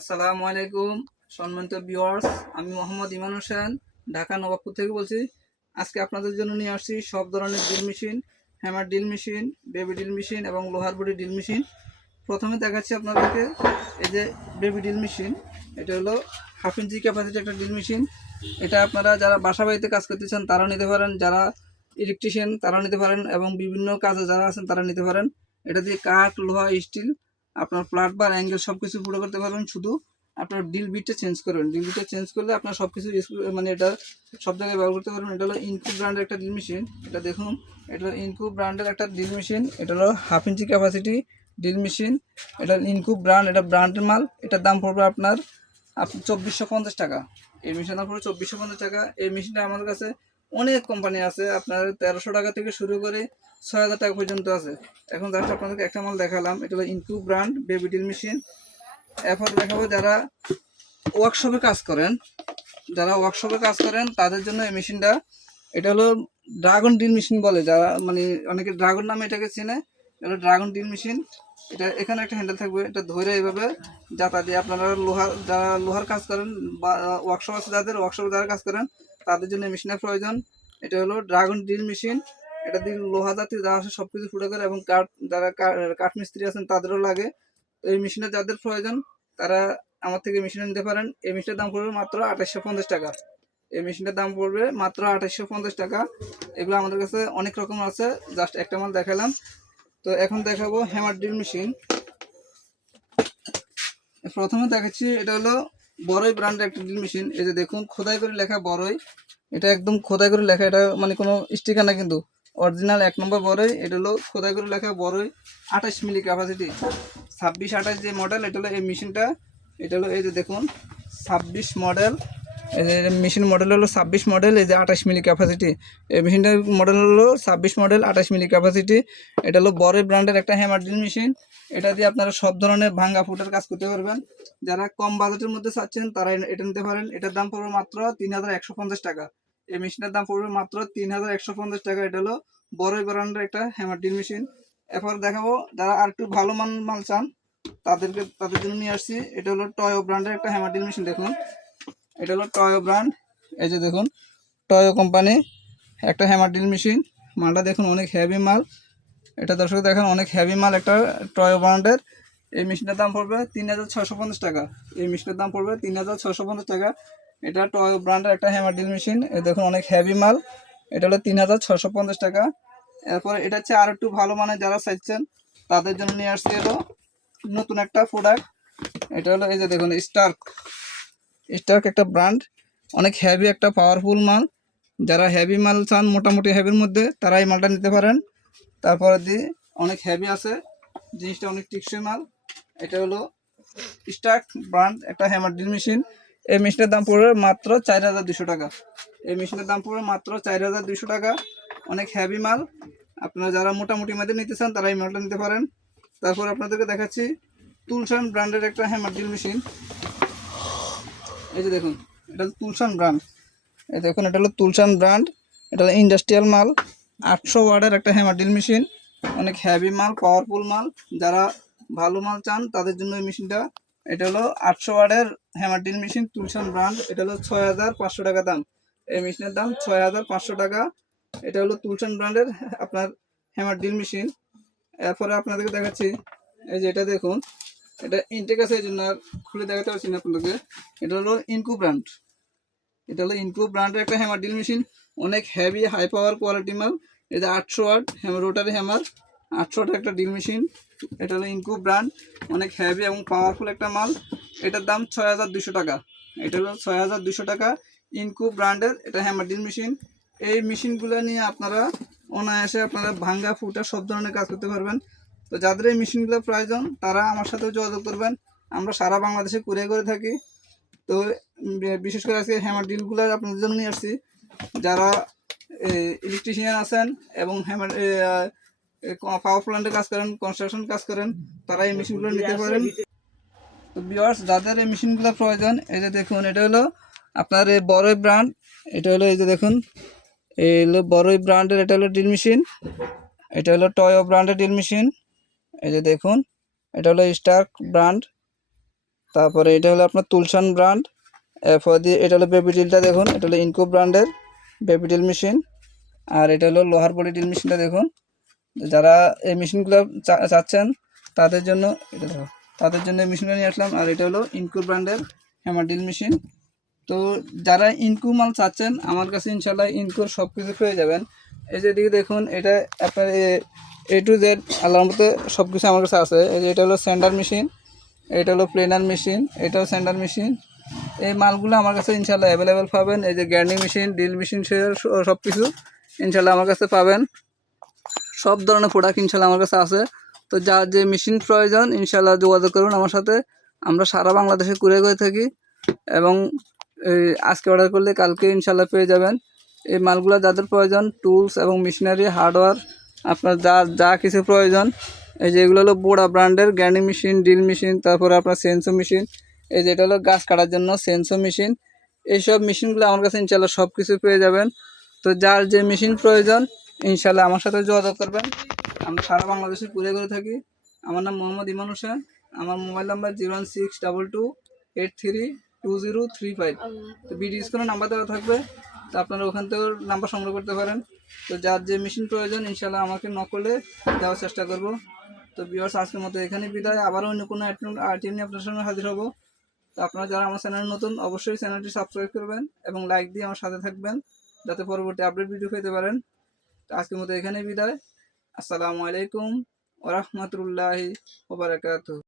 আসসালামু আলাইকুম, সম্মানিত ভিউয়ার্স আমি মোহাম্মদ ইমান হোসেন, ঢাকা নবাবপুর থেকে বলছি। আজকে আপনাদের জন্য নিয়ে আসছি সব ধরনের drill machine hammer drill machine baby drill machine এবং লোহার বডি ড্রিল মেশিন প্রথমে দেখাচ্ছি আপনাদেরকে এই যে বেবি ড্রিল মেশিন এটা হলো হাফ ইঞ্চি ক্যাপাসিটি একটা ড্রিল মেশিন এটা আপনারা যারা বাসা বাড়িতে কাজ করতে চান তারাও নিতে পারেন। যারা ইলেকট্রিশিয়ান তারা নিতে পারেন এবং বিভিন্ন কাজে যারা আছেন, তারা নিতে পারেন। এটা দিয়ে কাঠ, লোহা স্টিল আপনার প্লাট বা অ্যাঙ্গেল সব কিছু পুরো করতে পারবেন, শুধু আপনার ডিল বিটটা চেঞ্জ করবেন। ডিল বিটটা চেঞ্জ করলে আপনার সব কিছু মানে এটা সব জায়গায় ব্যবহার করতে পারবেন। এটা হলো ইনকু ব্র্যান্ডের একটা ড্রিল মেশিন এটা দেখুন, এটা হলো ইনকু ব্র্যান্ডের একটা ড্রিল মেশিন এটা হলো half inch capacity drill machine এটা ইনকু ব্র্যান্ড এটা ব্র্যান্ডের মাল। এটার দাম পড়বে আপনার আপনি চব্বিশশো পঞ্চাশ টাকা। এই মেশিনের পড়বে চব্বিশশো পঞ্চাশ টাকা। এই মেশিনটা আমার কাছে অনেক কোম্পানি আছে, আপনার তেরোশো টাকা থেকে শুরু করে ছয় হাজার টাকা পর্যন্ত আছে। এখন জাস্ট আপনাদেরকে একটা মাল দেখালাম, এটা হলো Ingco brand baby drill machine এরপর দেখাবো যারা ওয়ার্কশপে কাজ করেন, যারা ওয়ার্কশপে কাজ করেন, তাদের জন্য এই মেশিনটা এটা হলো ড্রাগন ড্রিল মেশিন বলে যারা মানে অনেকে ড্রাগন নামে এটাকে চেনে, এটা ড্রাগন ড্রিল মেশিন এটা এখানে একটা হ্যান্ডেল থাকবে, এটা ধরে এইভাবে যাতা দিয়ে আপনারা লোহার যারা লোহার কাজ করেন বা ওয়ার্কশপ আছে যাদের ওয়ার্কশপে যারা কাজ করেন তাদের জন্য মেশিনের প্রয়োজন। এটা হলো ড্রাগন ড্রিল মেশিন। এটা দিয়ে লোহা জাতীয় যা আছে সব কিছু ফুটে করে এবং কাঠ, যারা কাঠ কাঠমিস্ত্রি আছেন তাদেরও লাগে। এই মেশিনের যাদের প্রয়োজন, তারা আমার থেকে মেশিন নিতে পারেন। এই মেশিনের দাম পড়বে মাত্র আঠাশশো পঞ্চাশ টাকা। এই মেশিনের দাম পড়বে মাত্র আঠাশশো পঞ্চাশ টাকা। এগুলো আমাদের কাছে অনেক রকম আছে। জাস্ট একটা মাল দেখালাম। তো এখন দেখাবো হ্যামার ড্রিল মেশিন। প্রথমে দেখাচ্ছি, এটা হলো বড়ই ব্র্যান্ডের একটা ড্রিল মেশিন এই যে দেখুন, খোদাই করে লেখা বড়ই এটা একদম খোদাই করে লেখা, এটা মানে কোনো স্টিকার না কিন্তু। অরিজিনাল এক নম্বর বড়ই এটা হলো খোদাই করে লেখা বড়ই আঠাশ মিলি ক্যাপাসিটি ছাব্বিশ, আঠাশ যে মডেল এটা হলো এই মেশিনটা এটা হলো এই যে দেখুন, ছাব্বিশ মডেল এই যে মেশিন মডেল হলো ছাব্বিশ মডেল এই যে আঠাশ মিলি ক্যাপাসিটি এই মেশিনটার মডেল হলো ছাব্বিশ মডেল আঠাশ মিলি ক্যাপাসিটি এটা হলো বড় ব্র্যান্ডের একটা হ্যামার ড্রিল মেশিন এটা দিয়ে আপনারা সব ধরনের ভাঙ্গা ফুটার কাজ করতে পারবেন। যারা কম বাজেটের মধ্যে চাচ্ছেন, তারা এটা নিতে পারেন। এটার দাম পড়বে মাত্র তিন হাজার একশো পঞ্চাশ টাকা। এই মেশিনের দাম পড়বে মাত্র তিন হাজার একশো পঞ্চাশ টাকা। এটা হলো বড় ব্র্যান্ডের একটা হ্যামার মেশিন এরপর দেখাবো, যারা আর একটু ভালো মান মাল চান, তাদেরকে তাদের জন্য নিয়ে আসছি। এটা হলো টয়ো ব্র্যান্ডের একটা হ্যামার মেশিন দেখুন। এটা হলো টয়ো ব্র্যান্ড এই যে দেখুন টয়ো কোম্পানি একটা হ্যামার মেশিন মালটা দেখুন, অনেক হেভি মাল। এটা দর্শক দেখেন, অনেক হেভি মাল, একটা টয়ো ব্র্যান্ডের এই মেশিনটার দাম পড়বে তিন হাজার ছশো পঞ্চাশ টাকা। এই মেশিনের দাম পড়বে তিন হাজার ছশো পঞ্চাশ টাকা। এটা টয়ো ব্র্যান্ডের একটা হ্যামার ড্রিল মেশিন দেখুন, অনেক হেভি মাল। এটা হলো তিন হাজার ছশো পঞ্চাশ টাকা। এরপরে এটা হচ্ছে আর একটু ভালো মানে যারা চাইছেন, তাদের জন্য নিয়ে আসছি হলো নতুন একটা প্রোডাক্ট এটা হলো এই যে দেখুন স্টার্ক স্টার্ক একটা ব্র্যান্ড অনেক হেভি একটা পাওয়ারফুল মাল। যারা হেভি মাল চান, মোটামুটি হেভির মধ্যে, তারা এই মালটা নিতে পারেন। তারপরে দিয়ে অনেক হেভি আছে, জিনিসটা অনেক টিকসই মাল এটা হলো স্টার্ক ব্র্যান্ড একটা হ্যামার ড্রিল মেশিন এই মেশিনের দাম পড়বে মাত্র চার হাজার দুশো টাকা। এই মেশিনের দাম পড়বে মাত্র চার হাজার দুশো টাকা। অনেক হেভি মাল। আপনারা যারা মোটামুটি মধ্যে নিতে চান, তারা এই মালটা নিতে পারেন। তারপর আপনাদেরকে দেখাচ্ছি তুলসান ব্র্যান্ডের একটা হ্যামার ড্রিল মেশিন এই যে দেখুন, এটা তুলসান ব্র্যান্ড এই দেখুন, এটা হলো তুলসান ব্র্যান্ড এটা হলো ইন্ডাস্ট্রিয়াল মাল। আটশো ওয়ার্ডের একটা হ্যামার ড্রিল মেশিন, অনেক হেভি মাল পাওয়ারফুল মাল। যারা ভালো মাল চান, তাদের জন্য এই মেশিনটা। এটা হলো আটশো ওয়ার্ডের hammer drill machine, Tolsen brand. এটা হলো ছয় হাজার পাঁচশো টাকা দাম। এই মেশিনের দাম ছয় হাজার পাঁচশো টাকা। এটা হলো তুলসান ব্র্যান্ডের আপনার হ্যামার ড্রিল মেশিন। এরপরে আপনাদেরকে দেখাচ্ছি, এই যে এটা দেখুন। এটা ইনটেক আছে, এই জন্য আর খুলে দেখাতে পারছি না আপনাদেরকে। এটা হলো ইনকু ব্র্যান্ড এটা হলো ইনকু ব্র্যান্ডের একটা হ্যামার ড্রিল মেশিন। অনেক হেভি হাই পাওয়ার কোয়ালিটি মাল। এটা আটশো ওয়াট হ্যামার রোটারি হ্যামার আটশো ওয়াট একটা ড্রিল মেশিন এটা হলো ইনকু ব্র্যান্ড অনেক হেভি এবং পাওয়ারফুল একটা মাল। এটার দাম ছয় হাজার দুশো টাকা। এটা হলো ছয় হাজার দুশো টাকা ইনকু ব্র্যান্ডের এটা হ্যামার ড্রিল মেশিন এই মেশিনগুলো নিয়ে আপনারা অনায়াসে আপনারা ভাঙ্গা, ফুটা সব ধরনের কাজ করতে পারবেন। তো যাদের এই মেশিনগুলো প্রয়োজন, তারা আমার সাথেও যোগাযোগ করবেন। আমরা সারা বাংলাদেশে কুরিয়ার করে থাকি। তো বিশেষ করে আজকে হ্যামার ডিলগুলো আপনাদের জন্য নিয়ে আসছি। যারা ইলেকট্রিশিয়ান আছেন এবং হ্যামার পাওয়ার প্ল্যান্টে কাজ করেন কনস্ট্রাকশন কাজ করেন, তারা এই মেশিনগুলো নিতে পারেন। তো বিয়ার্স যাদের এই মেশিনগুলো প্রয়োজন, এই যে দেখুন, এটা হলো আপনার এই বড়ই ব্র্যান্ড এটা হলো এই যে দেখুন এই হলো বড়ই ব্র্যান্ডের এটা হলো ড্রিল মেশিন এটা হলো টয়ো ব্র্যান্ডের ড্রিল মেশিন এই যে দেখুন, এটা হলো স্টার্ক ব্র্যান্ড তারপরে এটা হলো আপনার তুলসান ব্র্যান্ড এরপর দিয়ে এটা হলো বেবিডিলটা দেখুন, এটা হলো ইনকো ব্র্যান্ডের বেবিডিল মেশিন। আর এটা হলো লোহার বডি ডিল মেশিনটা দেখুন। যারা এই মেশিনগুলো চাচ্ছেন, তাদের জন্য, এটা দেখো, তাদের জন্য মেশিনটা নিয়ে আসলাম। আর এটা হলো ইনকো ব্র্যান্ডের হ্যামার ডিল মেশিন। তো যারা ইনকু মাল চাচ্ছেন, আমার কাছে ইনশাল্লাহ ইনকুর সব কিছু পেয়ে যাবেন। এই যে দিকে দেখুন, এটা আপনার এ টু জেড আল্লাহর মতো সব কিছু আমার কাছে আছে। এই যে এটা হলো স্যান্ডার মেশিন, এটা হলো প্লেনার মেশিন, এটাও স্যান্ডার মেশিন। এই মালগুলো আমার কাছে ইনশাল্লাহ অ্যাভেলেবেল পাবেন। এই যে গ্যান্ডিং মেশিন ড্রিল মেশিন সব কিছু ইনশাল্লাহ আমার কাছে পাবেন। সব ধরনের প্রোডাক্ট ইনশাল্লাহ আমার কাছে আছে। তো যার যে মেশিন প্রয়োজন ইনশাল্লাহ যোগাযোগ করুন আমার সাথে। আমরা সারা বাংলাদেশে কুড়ে করে থাকি এবং আজকে অর্ডার করলে কালকে ইনশাল্লাহ পেয়ে যাবেন। এই মালগুলো যাদের প্রয়োজন টুলস এবং মেশিনারি হার্ডওয়্যার আপনার যা যা কিছু প্রয়োজন, এই যে এগুলো হলো বোড়া ব্র্যান্ডের গ্যান্ডিং মেশিন ড্রিল মেশিন তারপরে আপনার সেন্সো মেশিন এই যেটা হলো গাছ কাটার জন্য সেন্সো মেশিন এইসব মেশিনগুলো আমার কাছে ইনশাল্লাহ সব কিছু পেয়ে যাবেন। তো যার যে মেশিন প্রয়োজন ইনশাল্লাহ আমার সাথে যোগাযোগ করবেন। আমরা সারা বাংলাদেশে ঘুরে ঘুরে থাকি। আমার নাম মোহাম্মদ ইমান হোসেন। আমার mobile number zero one six double two eight three two zero three five. তো বিডি স্ক্রিনে নাম্বার দেওয়া থাকবে। তো আপনারা ওখান থেকেও নাম্বার সংগ্রহ করতে পারেন। তো যার যে মেশিন প্রয়োজন ইনশাল্লাহ আমাকে নকলে দেওয়ার চেষ্টা করব। তো বিয়ার্স আজকের মতো এখানে বিদায়। আবারও অন্য কোনো আইটেম নিয়ে আপনার সামনে হাজির হব। আপনারা যারা আমার চ্যানেল নতুন, অবশ্যই চ্যানেলটি সাবস্ক্রাইব করবেন এবং লাইক দিয়ে আমার সাথে থাকবেন যাতে পরবর্তী আপডেট ভিডিও পেতে পারেন। আজকের মতো এখানেই বিদায়। আসসালামু আলাইকুম ওরহমতুল্লাহি ওবরাকাতুহ